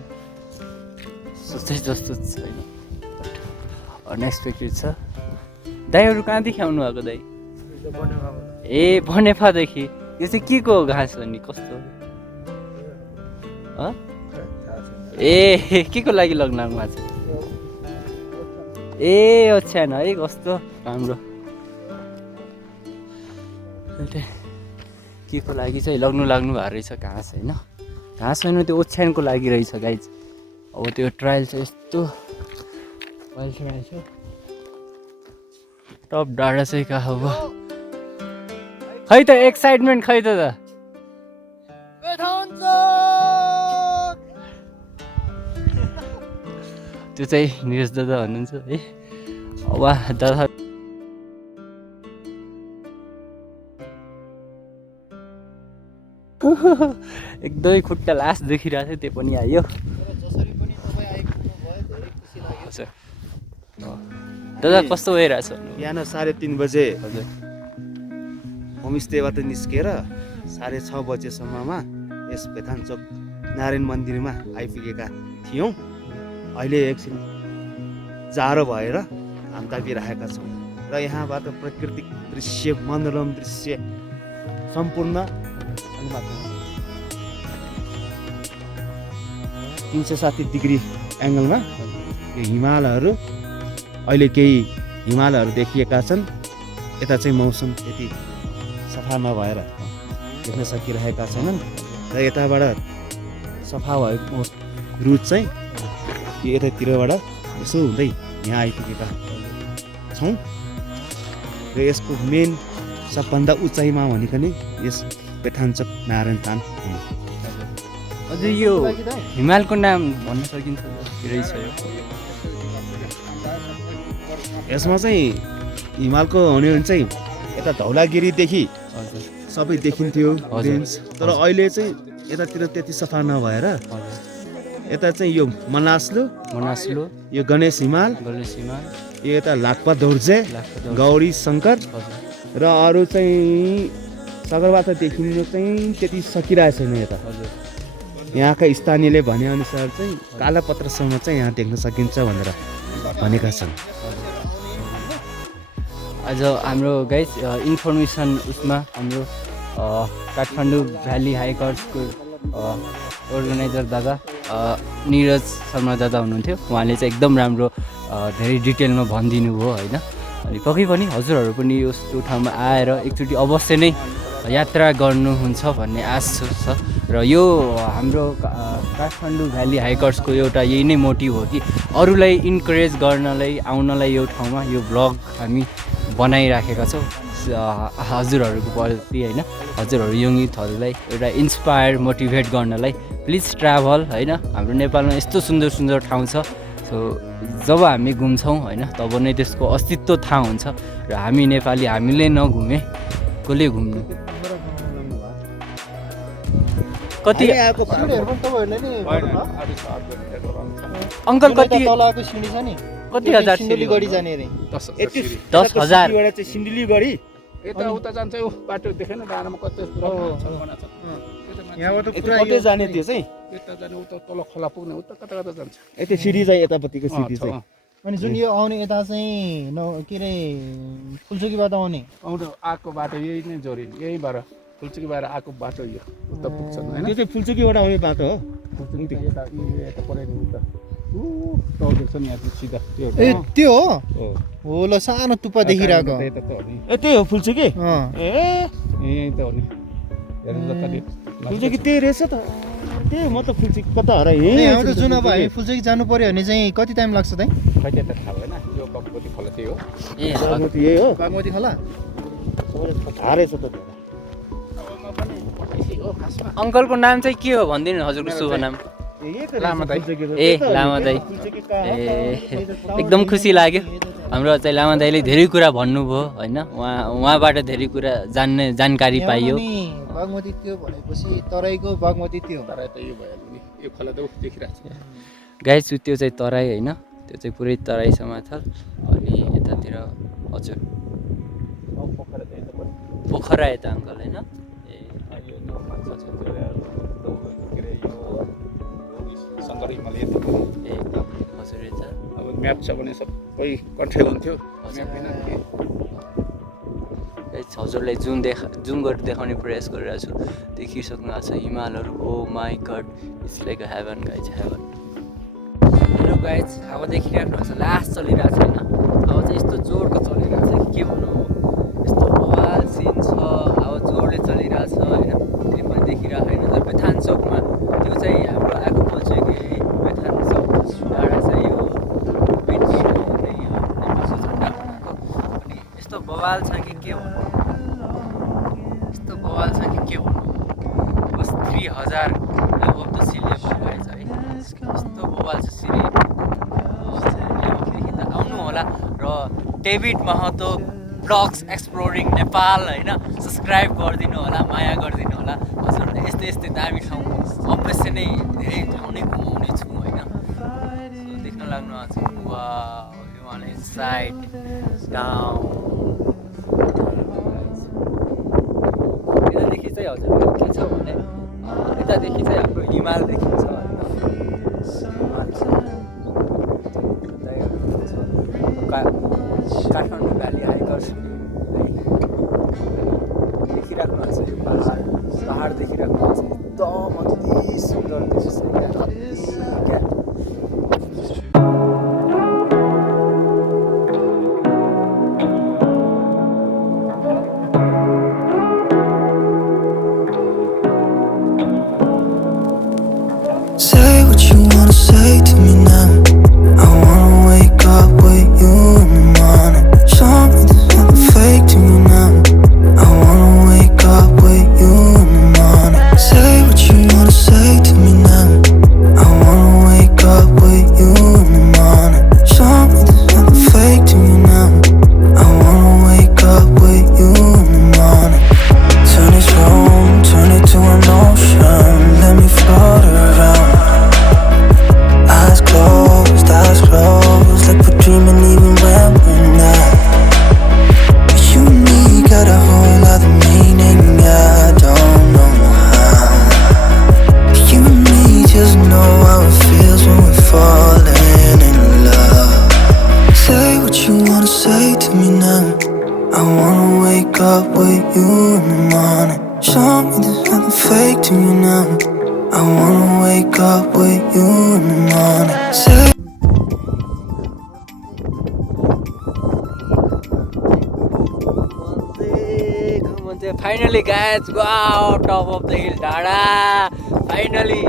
सोचेँ जस्तो छैन अनएक्सपेक्टेड छ दाइहरू कहाँदेखि आउनु भएको दाइ ए बनेपादेखि यो चाहिँ के को घाँस हो नि कस्तो ए के को लागि लग्नु भएको छ ए ओछ्यान है कस्तो राम्रो के को लागि चाहिँ लाग्नु भएको रहेछ घाँस होइन घाँस होइन त्यो ओछ्यानको लागि रहेछ गाइज अब त्यो ट्रायल चाहिँ यस्तो रहेछ टप डाँडा चाहिँ कहाँ हो खै त एक्साइटमेन्ट खै त त्यो चाहिँ निरज दादा भन्नुहुन्छ है वाह दादा एकदमै खुट्टा लास्ट देखिरहेको थियो त्यो पनि आयो दादा कस्तो भइरहेछ बिहान 3:30 बजे हजुर होमस्टेबाट निस्केर 6:30 बजेसम्ममा यस बेथानचोक नारायण मन्दिरमा आइपुगेका थियौँ। अहिले एकछिन जाडो भएर घाम तापिरहेका छौँ र यहाँबाट प्राकृतिक दृश्य, मनोरम दृश्य सम्पूर्ण 360 डिग्री एङ्गलमा यो हिमालहरू, अहिले केही हिमालहरू देखिएका छन्। यता चाहिँ मौसम त्यति सफा नभएर देख्न सकिरहेका छैनन् र यताबाट सफा भएको रुट चाहिँ यो यतातिरबाट यसो हुँदै यहाँ आइपुगेका छौँ र यसको मेन सबभन्दा उचाइमा भनेको नै यस बेथानचोक नारायण थान हो। अझै यो हिमालको नाम भन्न सकिन्छ रहेछ यो? यसमा चाहिँ हिमालको हुने भने चाहिँ यता धौलागिरीदेखि हजुर सबै देखिन्थ्यो हजुर। रेन्ज, तर अहिले चाहिँ यतातिर त्यति सफा नभएर हजुर यता चाहिँ यो मनास्लु, मनास्लो, यो गणेश हिमाल, गणेश हिमाल, यो यता लाक्पा दोर्जे, लाक्पा गौरी शङ्कर हजुर र अरू चाहिँ सगरमाथा देखिनु चाहिँ त्यति सकिरहेको छैन यता। हजुर यहाँका स्थानीयले भनेअनुसार चाहिँ कालापत्रसम्म चाहिँ यहाँ देख्न सकिन्छ भनेर भनेका छन्। आज हाम्रो गाइस इन्फर्मेसन उसमा हाम्रो काठमाडौँ भ्याली हाइकर्सको अर्गनाइजर दादा निरज शर्मा दादा हुनुहुन्थ्यो। उहाँले चाहिँ एकदम राम्रो धेरै डिटेलमा भनिदिनु भयो होइन। अनि पक्कै पनि हजुरहरू पनि यो ठाउँमा आएर एकचोटि अवश्य नै यात्रा गर्नुहुन्छ भन्ने आश छ र यो हाम्रो काठमाडौँ भ्याली हाइकर्सको एउटा यही नै मोटिभ हो कि अरूलाई इन्करेज गर्नलाई आउनलाई यो ठाउँमा यो ब्लग हामी बनाइराखेका छौँ हजुरहरूको प्रति होइन। हजुरहरू यङ युथहरूलाई एउटा इन्सपायर मोटिभेट गर्नलाई प्लिज ट्राभल होइन। हाम्रो नेपालमा यस्तो सुन्दर सुन्दर ठाउँ छ। सो जब हामी घुम्छौँ होइन तब नै त्यसको अस्तित्व थाहा हुन्छ र हामी नेपाली हामीले नघुमे कसले घुम्नु। कति अङ्कल कति तलको सिँढी छ नि, कति हजार सिन्धुलीगढी जाने रे। 10,000 चाहिँ सिन्धुलीगढी यता उता जान्छ यो बाटो देखेन डाँडामा कति यहाँबाट कतै जाने त्यो चाहिँ यता जाने उता तल खोला पुग्ने उता कता कता जान्छ। यता सिडी चाहिँ यतापट्टिको सिडी चाहिँ अनि जुन यो आउने यता चाहिँ के अरे फुलचोकीबाट आउने आउँदो आएको बाटो यही नै जोरी, यही भएर फुलचुकीबाट आएको बाटो यो उता पुग्छ होइन। त्यो चाहिँ फुलचोकीबाट आउने बाटो हो। यता यता पऱ्यो उता देख्छ नि यहाँ सिधा त्यो ए त्यो हो हो हो ल सानो टुप्पा देखिरहेको यता त हो नि, ए त्यही हो फुलचोकी। ए यही त हो नि फुलचोकी त्यही रहेछ त। त्यही म त फुलचोकी कता हराएँ। यहाँबाट जुन अब हामी फुलचोकी जानु पर्यो भने चाहिँ कति टाइम लाग्छ त? खै त्यता थाहा भएन। यो बागमती खोला त्यही हो, ए यही हो। बागमती खोला थाहा रहेछ त। अङ्कलको नाम चाहिँ के हो भनिदिनु हजुरको शुभ नाम? लामा दाइ। ए लामा दाइ। ए एकदम खुसी लाग्यो। हाम्रो चाहिँ लामा दाइले धेरै कुरा भन्नुभयो होइन। उहाँबाट धेरै कुरा जानकारी पाइयो। बागमती त्यो भनेपछि तराईको बागमती त्यो तराई त यो भइहाल्यो नि, यो खोला त देखिरहेको छ। गाइस त्यो चाहिँ तराई होइन, त्यो चाहिँ पुरै तराईसम्म छ। अनि यतातिर हजुर पोखरा यता अङ्कल होइन। शङ्कर हिमाल यता पनि ए हजुर यता अब म्याप छ भने सबै कन्ट्रोल हुन्थ्यो। म्याप बिना के हजुरलाई जुम गरेर देखाउने प्रयास गरिरहेको छु। देखिसक्नु भएको छ हिमालहरू। Oh my god, it's like a heaven guys, heaven. Hello guys, अब देखिरहेको छ लास्ट चलिरहेको छ होइन। अब चाहिँ यस्तो जोडको चलिरहेको छ कि के भनौँ, यस्तो बवाल सिन छ। अब जोडले चलिरहेको छ होइन। त्यो पनि देखिरहेको होइन। तर बेथानचोकमा त्यो चाहिँ हाम्रो आएको फुलचोकी बेथानचोक डाँडा चाहिँ यो अनि यस्तो बवाल छ कि के भन्नु, यस्तो बवाल छ कि के भन्नु। बस 3000 अब त सी लेभल भएछ है। यस्तो बवाल छ सिरी लेभलदेखि त आउनु होला। र David Mahato vlogs exploring Nepal होइन सब्सक्राइब गरिदिनु होला, माया गरिदिनु होला। हजुरहरूले यस्तै यस्तै दामी ठाउँ अवश्य नै धेरै ठाउँ नै घुमाउने छु होइन। देख्न लाग्नु आएको छ वा हिमालयन साइड डाउन। हजुरहरू के छ भने यतादेखि चाहिँ हाम्रो हिमाल देखिन्छ होइन हिमाल छ काठमाडौँ भ्याली हाइकर्स देखिराख्नु भएको छ यो पहाड देखिराख्नु भएको छ एकदम अति सुन्दर दृश्य क्या Say what you wanna say to me now. I wanna wake up with you in the morning. Show me there's nothing fake to me now. I wanna wake up with you in the morning. Say what you wanna say to me now. I wanna wake up with you in the morning. Show me there's nothing fake to me now. I wanna wake up with you in the morning. Turn this room, turn it to an ocean. Let me float around. Eyes closed, like we're dreaming even when we're not. You and me got a whole other meaning, I don't know how. You and me just know how it feels when we're falling in love. Say what you wanna say to me now. I wanna wake up with you in the morning. Show me there's nothing fake to me now. I wanna wake up with you in the morning. Say finally guys go top of the hill डाँडा finally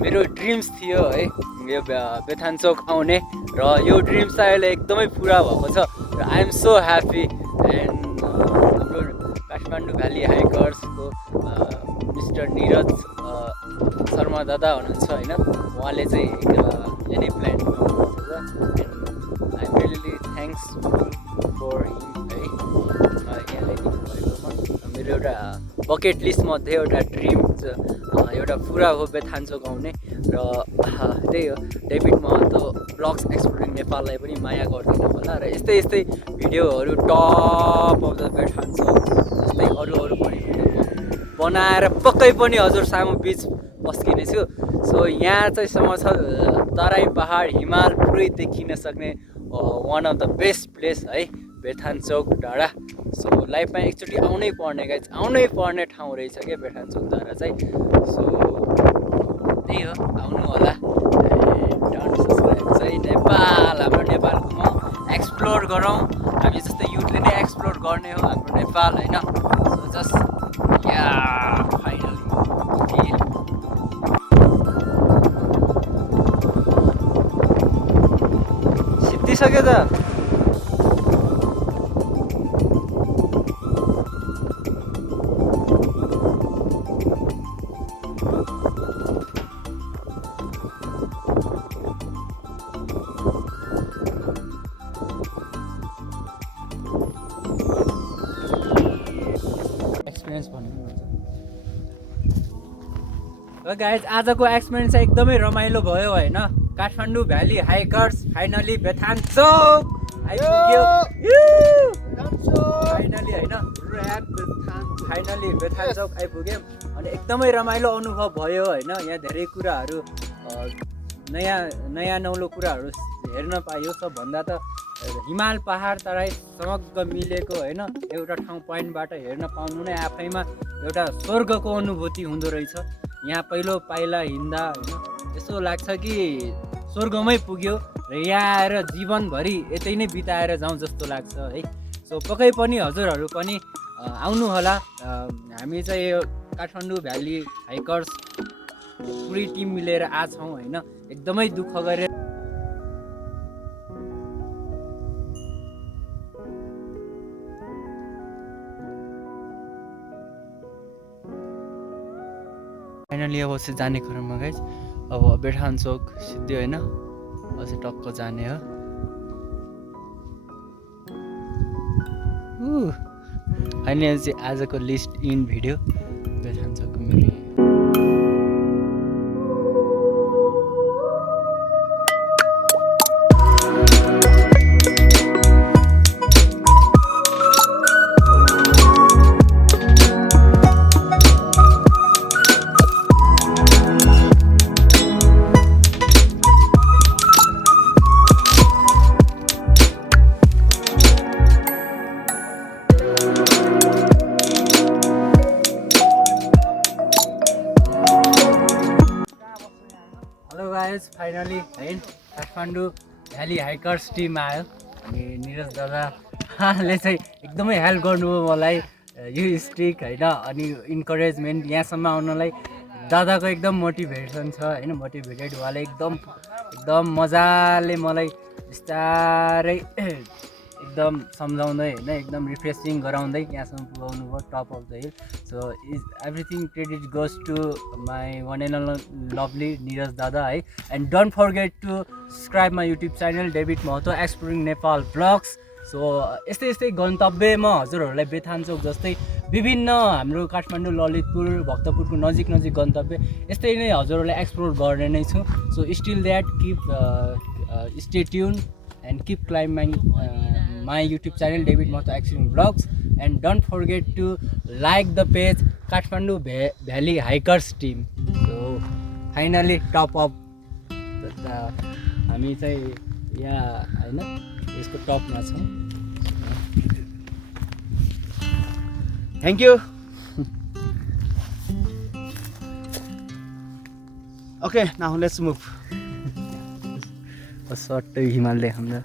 मेरो dreams थियो है यो बेथानचोक आउने र यो dreams चाहिँ अहिले एकदमै पुरा भएको छ र I am so happy and हाम्रो काठमाडौँ भ्याली हाइकर्सको मिस्टर निरज शर्मा दादा हुनुहुन्छ होइन उहाँले चाहिँ यही प्लान गर्नुहुन्छ and I really thanks for him है मेरो एउटा बकेट लिस्टमध्ये एउटा ड्रिम एउटा पुरा हो बेथानचोक आउने र त्यही हो डेभिड महतो ब्लग्स एक्सप्लोरिङ नेपाललाई पनि माया गरिदिनु होला र यस्तै यस्तै भिडियोहरू टप अफ द बेथानचोक जस्तै अरू पनि बनाएर पक्कै पनि हजुर सामु बिच पस्किनेछु सो यहाँ चाहिँ सम्म छ तराई पहाड हिमाल पुरै देखिन सक्ने one of the best place है बेथानचोक डाँडा सो लाइफमा एकचोटि आउनै पर्ने गाइज आउनै पर्ने ठाउँ रहेछ क्या बेथानचोक डाँडा चाहिँ सो त्यही हो आउनु होला चाहिँ नेपाल हाम्रो नेपालको एक्सप्लोर गरौँ हामी जस्तै युथले नै एक्सप्लोर गर्ने हो हाम्रो नेपाल होइन सो जस्ट या फाइनली सिद्धिसक्यो त गाइज आजको एक्सपिरियन्स चाहिँ एकदमै रमाइलो भयो होइन काठमाडौँ भ्याली हाइकर्स फाइनली बेथानचोक आइपुग्यो फाइनली होइन फाइनली बेथानचोक आइपुग्यौँ अनि एकदमै रमाइलो अनुभव भयो होइन यहाँ धेरै कुराहरू नयाँ नौलो कुराहरू हेर्न पाइयो सबभन्दा त हिमाल पहाड तराई समग्र मिलेको होइन एउटा ठाउँ पोइन्टबाट हेर्न पाउनु नै आफैमा एउटा स्वर्गको अनुभूति हुँदो रहेछ यहाँ पहिलो पाइला हिँड्दा होइन यसो लाग्छ कि स्वर्गमै पुग्यो र यहाँ आएर जीवनभरि यतै नै बिताएर जाउँ जस्तो लाग्छ है सो पक्कै पनि हजुरहरू पनि आउनु होला हामी चाहिँ यो काठमाडौँ भ्याली हाइकर्स पुरै टिम मिलेर आछौँ होइन एकदमै दुःख गरेर फाइनली अब चाहिँ जाने क्रममा गाइज अब बेथानचोक सिद्धि होइन अझै टक्क जाने हो फाइनली चाहिँ आजको लिस्ट इन भिडियो बेथानचोकको मेरो गाइस फाइनली है काठमाडौँ भ्याली हाइकर्स टिम आयो अनि निरज दादाले चाहिँ एकदमै हेल्प गर्नुभयो मलाई यो स्ट्रिक होइन अनि इन्करेजमेन्ट यहाँसम्म आउनलाई दादाको एकदम मोटिभेसन छ होइन मोटिभेटेड उहाँले एकदम मजाले मलाई बिस्तारै एकदम सम्झाउँदै होइन एकदम रिफ्रेसिङ गराउँदै यहाँसम्म पुगाउनु भयो top of the hill so everything credit goes to my one and lovely Niraj दादा है and don't forget to subscribe my YouTube channel David Mahato exploring Nepal vlogs so यस्तै गन्तव्य म हजुरहरूलाई बेथानचोक जस्तै विभिन्न हाम्रो काठमाडौँ ललितपुर भक्तपुरको नजिक गन्तव्य यस्तै नै हजुरहरूलाई एक्सप्लोर गर्ने नै छु so still that keep stay tune and keep climbing my YouTube channel David Mahto Exploring Vlogs and don't forget to like the page Kathmandu Valley Hikers team. So finally top up हामी चाहिँ यहाँ हैन यसको टपमा छौँ. Thank you. Okay now let's move. सट्टै हिमाल देखाउँदा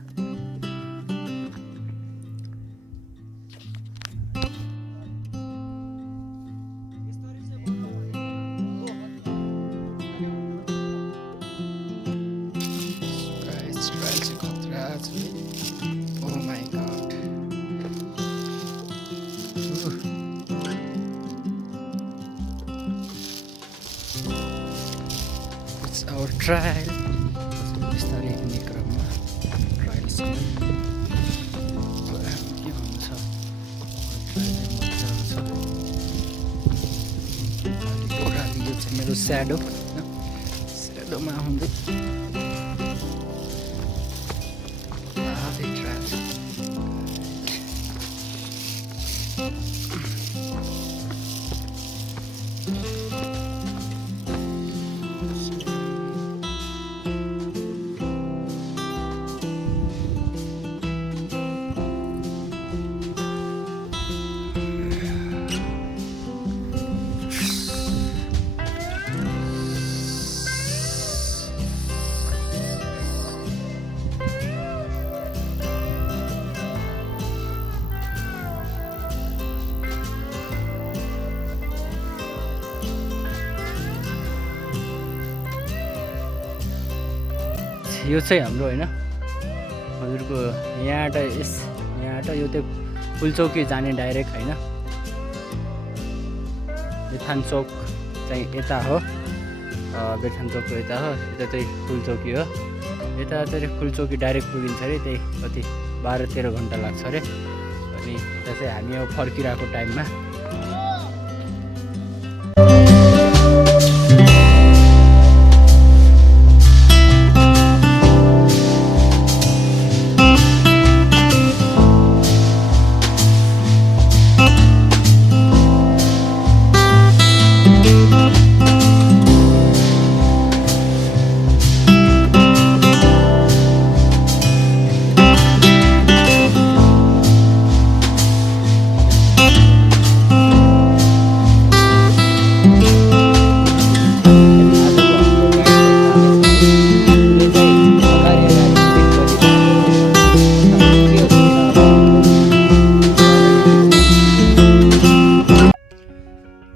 It's our trial. बिस्तारै हिँड्ने क्रममा ट्रायलसँग के भन्नु छ ओह्राली यो चाहिँ मेरो स्याडो होइन स्याडोमा आउँदै ट्रायल यो चाहिँ हाम्रो होइन हजुरको यहाँबाट यो चाहिँ फुलचौकी जाने डाइरेक्ट होइन बेथानचोक चाहिँ यता हो बेथानचोकको यता हो यता चाहिँ फुलचौकी हो यता चाहिँ फुलचौकी डाइरेक्ट पुगिन्छ अरे त्यही कति 12-13 घन्टा लाग्छ अरे अनि यता चाहिँ हामी अब फर्किरहेको टाइममा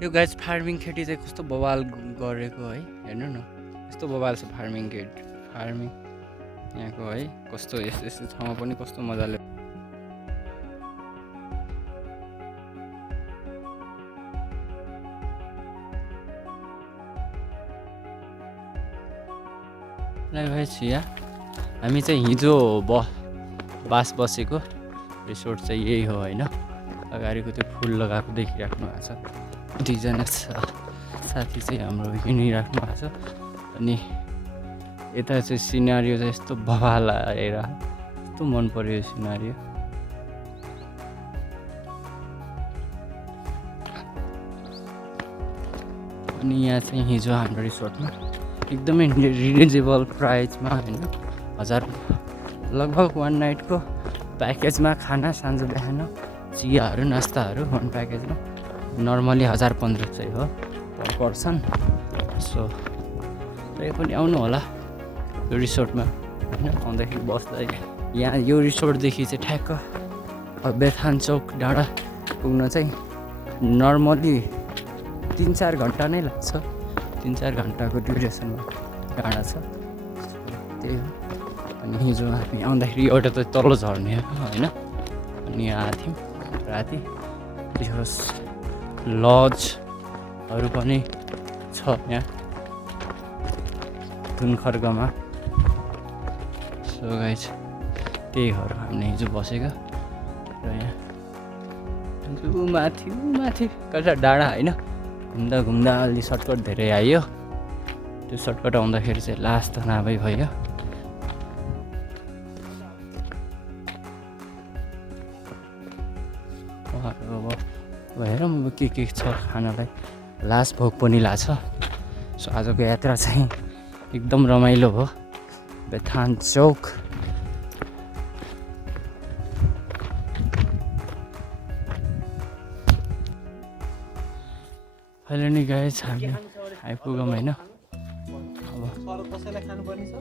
यो गाइस फार्मिङ खेती चाहिँ कस्तो बवाल गरेको है हेर्नु न कस्तो बवाल छ फार्मिङ यहाँको है कस्तो यस्तो ठाउँमा पनि कस्तो मजाले यहाँ हामी चाहिँ हिजो बास बसेको रिसोर्ट चाहिँ यही हो होइन अगाडिको त्यो फुल लगाएको देखिराख्नु भएको छ दुईजना साथी चाहिँ हाम्रो हिँडिराख्नु भएको छ अनि यता चाहिँ सिनारियो चाहिँ यस्तो बवाल आएर यस्तो मन पर्यो यो सिनारियो अनि यहाँ चाहिँ हिजो हाम्रो रिसोर्टमा एकदमै रिजनेबल प्राइसमा होइन 1000 लगभग 1 नाइटको प्याकेजमा खाना साँझ बिहान चियाहरू नास्ताहरू वन प्याकेजमा नर्मली 1015 चाहिँ हो पर पर्सन सो तपाईँ पनि आउनु होला यो रिसोर्टमा होइन आउँदाखेरि बस्दा यहाँ यो रिसोर्टदेखि चाहिँ ठ्याक्क बेथान चौक डाँडा पुग्न चाहिँ नर्मली 3-4 घन्टा नै लाग्छ 3-4 घन्टाको ड्युरेसनमा डाँडा छ त्यही हो अनि हिजो हामी आउँदाखेरि एउटा त तल झर्ने हो होइन अनि यहाँ आएको थियौँ राति त्यस लजहरू पनि छ यहाँ थुनखर्कमा सो गाइस त्यही घर हामीले हिजो बसेको र यहाँ माथि कता डाँडा होइन घुम्दा घुम्दा अलि सर्टकट धेरै आयो त्यो सर्टकट आउँदाखेरि चाहिँ लास्ट त नभई भयो अब हेरौँ अब के छ खानालाई लास्ट भोक पनि लाग्छ सो आजको यात्रा चाहिँ एकदम रमाइलो भयो बेथान चौक अहिले नि गाइस हामी आइपुगौँ होइन अब कसैलाई खानुपर्ने छ